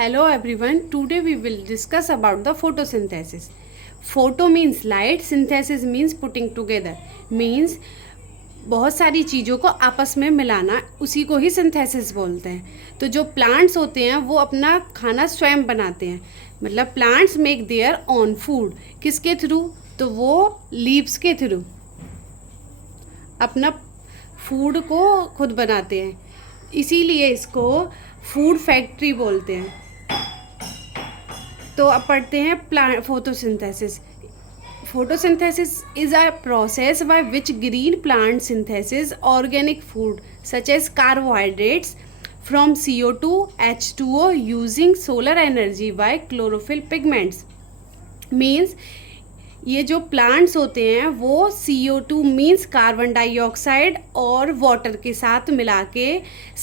Hello everyone, today we will discuss about the photosynthesis. Photo means light, synthesis means putting together, means बहुत सारी चीज़ों को आपस में मिलाना, उसी को ही सिंथेसिस बोलते हैं। तो जो प्लांट्स होते हैं वो अपना खाना स्वयं बनाते हैं, मतलब plants make their own food. किसके थ्रू? तो वो लीव्स के थ्रू अपना फूड को खुद बनाते हैं, इसीलिए इसको फूड फैक्ट्री बोलते हैं। तो अब पढ़ते हैं plant photosynthesis. Photosynthesis is a process by which green plant synthesis organic food such as carbohydrates from CO2, H2O using solar energy by chlorophyll pigments. Means ये जो प्लांट्स होते हैं वो CO2 मीन्स कार्बन डाइऑक्साइड और water के साथ मिला के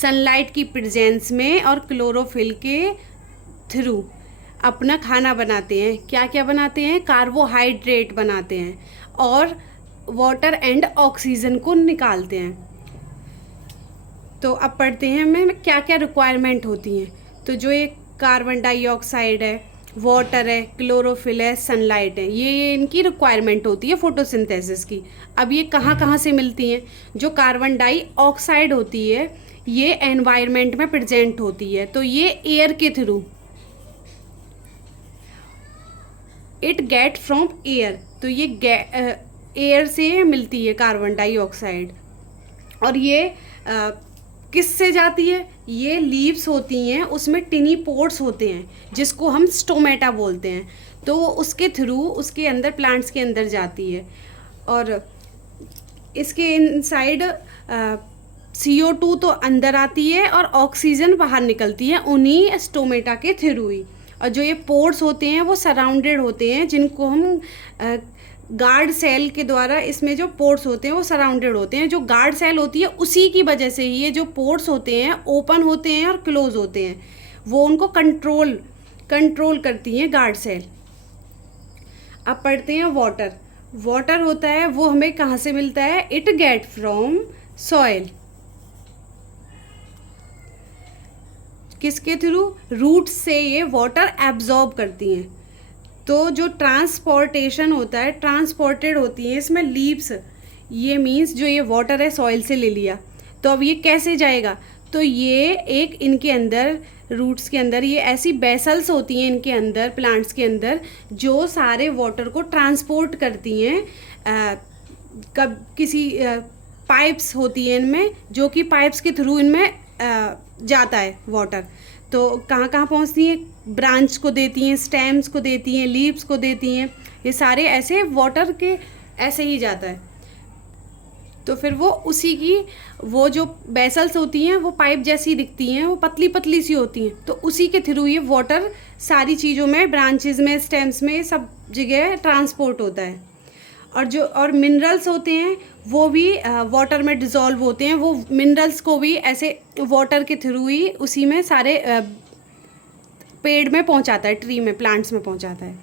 सनलाइट की प्रेजेंस में और क्लोरोफिल के थ्रू अपना खाना बनाते हैं। क्या क्या बनाते हैं? कार्बोहाइड्रेट बनाते हैं और वाटर एंड ऑक्सीजन को निकालते हैं। तो अब पढ़ते हैं में क्या क्या रिक्वायरमेंट होती हैं। तो जो ये कार्बन डाइऑक्साइड है, वाटर है, क्लोरोफिल है, सनलाइट है, ये इनकी रिक्वायरमेंट होती है फोटोसिंथेसिस की। अब ये कहाँ कहाँ से मिलती हैं? जो कार्बन डाइऑक्साइड होती है ये एनवायरनमेंट में प्रेजेंट होती है, तो ये एयर के through it get from air, तो ये एयर से मिलती है कार्बन डाइऑक्साइड। और ये किस से जाती है? ये लीव्स होती हैं, उसमें टिनी पोर्स होते हैं जिसको हम स्टोमेटा बोलते हैं, तो उसके थ्रू उसके अंदर प्लांट्स के अंदर जाती है। और इसके इनसाइड CO2 तो अंदर आती है और ऑक्सीजन बाहर निकलती है उन्हीं स्टोमेटा के थ्रू ही। और जो ये पोर्स होते हैं वो सराउंडेड होते हैं, जिनको हम गार्ड सेल के द्वारा, इसमें जो पोर्स होते हैं वो सराउंडेड होते हैं। जो गार्ड सेल होती है उसी की वजह से ही ये जो पोर्स होते हैं ओपन होते हैं और क्लोज होते हैं, वो उनको कंट्रोल करती हैं गार्ड सेल। अब पढ़ते हैं वाटर। वाटर होता है वो हमें कहाँ से मिलता है? It get from soil. किसके थ्रू? रूट से ये वाटर एब्जॉर्ब करती हैं। तो जो ट्रांसपोर्टेशन होता है, ट्रांसपोर्टेड होती हैं इसमें लीव्स, ये मीन्स जो ये वाटर है सॉइल से ले लिया, तो अब ये कैसे जाएगा? तो ये एक इनके अंदर रूट्स के अंदर ये ऐसी बेसल्स होती हैं इनके अंदर, प्लांट्स के अंदर, जो सारे वाटर को ट्रांसपोर्ट करती हैं। कब किसी पाइप्स होती हैं इनमें, जो कि पाइप्स के थ्रू इनमें जाता है वाटर। तो कहाँ कहाँ पहुँचती हैं? ब्रांच को देती हैं, स्टेम्स को देती हैं, लीव्स को देती हैं, ये सारे ऐसे वाटर के ऐसे ही जाता है। तो फिर वो उसी की वो जो बेसल्स होती हैं वो पाइप जैसी दिखती हैं, वो पतली पतली सी होती हैं, तो उसी के थ्रू ये वाटर सारी चीज़ों में, ब्रांचेस में, स्टेम्स में, सब जगह ट्रांसपोर्ट होता है। और मिनरल्स होते हैं वो भी वाटर में डिज़ोल्व होते हैं, वो मिनरल्स को भी ऐसे वाटर के थ्रू ही उसी में सारे पेड़ में पहुंचाता है, ट्री में, प्लांट्स में पहुंचाता है।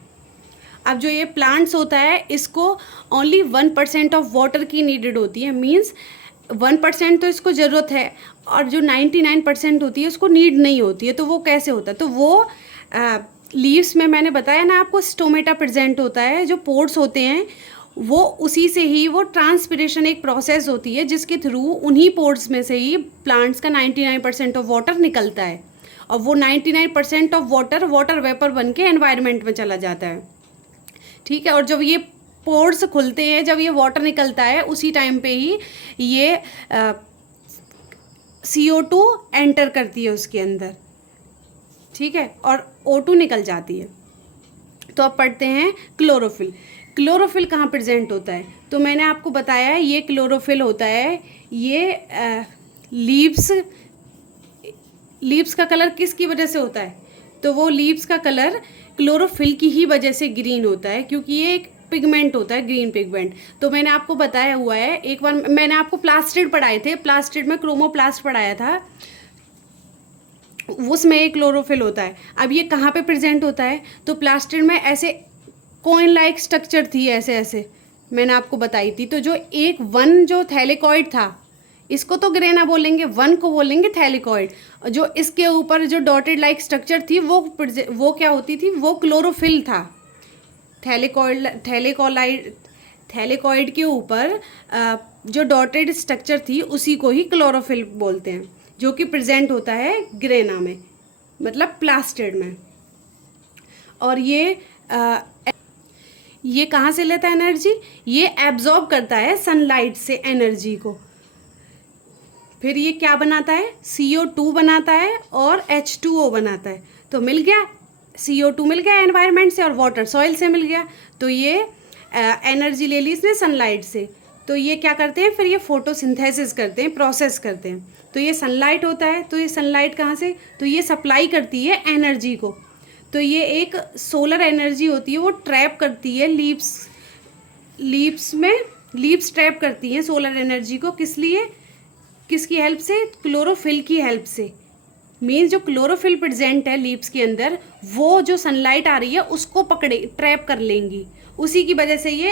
अब जो ये प्लांट्स होता है इसको ओनली 1% ऑफ वाटर की नीडेड होती है, मीन्स 1% तो इसको ज़रूरत है, और जो 99% होती है उसको नीड नहीं होती है। तो वो कैसे होता है? तो वो लीव्स में मैंने बताया ना आपको, स्टोमेटा प्रेजेंट होता है, जो पोर्स होते हैं वो उसी से ही वो ट्रांसपिरेशन एक प्रोसेस होती है जिसके थ्रू उन्हीं पोर्स में से ही प्लांट्स का 99% ऑफ वाटर निकलता है, और वो 99% ऑफ वाटर वेपर बन के एनवायरनमेंट में चला जाता है। ठीक है। और जब ये पोर्स खुलते हैं, जब ये वाटर निकलता है, उसी टाइम पे ही ये CO2 एंटर करती है उसके अंदर, ठीक है, और O2 निकल जाती है। तो अब पढ़ते हैं क्लोरोफिल। क्लोरोफिल कहाँ प्रेजेंट होता है? तो मैंने आपको बताया है ये क्लोरोफिल होता है, ये लीव्स का कलर किसकी वजह से होता है? तो वो लीव्स का कलर क्लोरोफिल की ही वजह से ग्रीन होता है, क्योंकि ये एक पिगमेंट होता है, ग्रीन पिगमेंट। तो मैंने आपको बताया हुआ है, एक बार मैंने आपको प्लास्टिड पढ़ाए थे, प्लास्टिड में क्रोमोप्लास्ट पढ़ाया था, उसमें एक क्लोरोफिल होता है। अब ये कहाँ पे प्रेजेंट होता है? तो प्लास्टिड में ऐसे कॉइन लाइक स्ट्रक्चर थी, ऐसे ऐसे मैंने आपको बताई थी। तो जो एक वन जो थैलेकॉइड था, इसको तो ग्रेना बोलेंगे, वन को बोलेंगे थैलेकॉइड। जो इसके ऊपर जो डॉटेड लाइक स्ट्रक्चर थी वो क्या होती थी, वो क्लोरोफिल था। थैलेकॉइड के ऊपर जो डॉटेड स्ट्रक्चर थी उसी को ही क्लोरोफिल बोलते हैं, जो कि प्रेजेंट होता है ग्रेना में, मतलब प्लास्टिड में। और ये कहाँ से लेता है एनर्जी, ये एब्जॉर्ब करता है सनलाइट से एनर्जी को। फिर ये क्या बनाता है, CO2 बनाता है और H2O बनाता है। तो मिल गया, CO2 मिल गया एनवायरनमेंट से और वाटर सॉइल से मिल गया। तो ये एनर्जी ले ली इसने सनलाइट से। तो ये क्या करते हैं, फिर ये फोटोसिंथेसिस करते हैं, प्रोसेस करते हैं। तो ये सनलाइट होता है, तो ये सनलाइट कहाँ से, तो ये सप्लाई करती है एनर्जी को। तो ये एक सोलर एनर्जी होती है, वो ट्रैप करती है लीव्स में, लीव्स ट्रैप करती हैं सोलर एनर्जी को। किस लिए, किसकी हेल्प से, क्लोरोफिल की हेल्प से। मीन्स जो क्लोरोफिल प्रेजेंट है लीव्स के अंदर, वो जो सनलाइट आ रही है उसको पकड़े, ट्रैप कर लेंगी। उसी की वजह से ये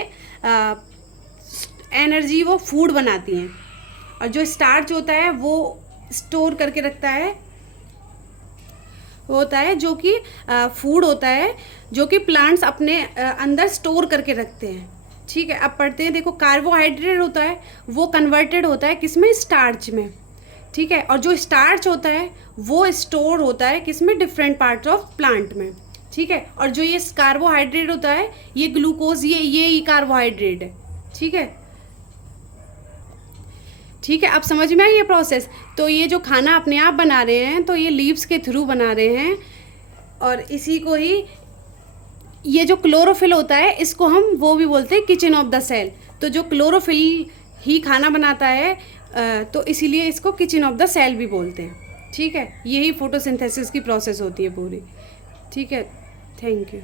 एनर्जी, वो फूड बनाती हैं। और जो स्टार्च होता है वो स्टोर करके रखता है, होता है जो कि फूड होता है, जो कि प्लांट्स अपने अंदर स्टोर करके रखते हैं। ठीक है, अब पढ़ते हैं। देखो, कार्बोहाइड्रेट होता है वो कन्वर्टेड होता है किसमें, स्टार्च में। ठीक है, और जो स्टार्च होता है वो स्टोर होता है किसमें, डिफरेंट पार्ट्स ऑफ प्लांट में। ठीक है, और जो ये कार्बोहाइड्रेट होता है, ये ग्लूकोज, ये ही कार्बोहाइड्रेट है। ठीक है, ठीक है, अब समझ में आई ये प्रोसेस। तो ये जो खाना अपने आप बना रहे हैं, तो ये लीव्स के थ्रू बना रहे हैं। और इसी को ही, ये जो क्लोरोफिल होता है, इसको हम वो भी बोलते हैं किचन ऑफ द सेल। तो जो क्लोरोफिल ही खाना बनाता है, तो इसीलिए इसको किचन ऑफ द सेल भी बोलते हैं। ठीक है, यही फोटोसिंथेसिस की प्रोसेस होती है पूरी। ठीक है, थैंक यू।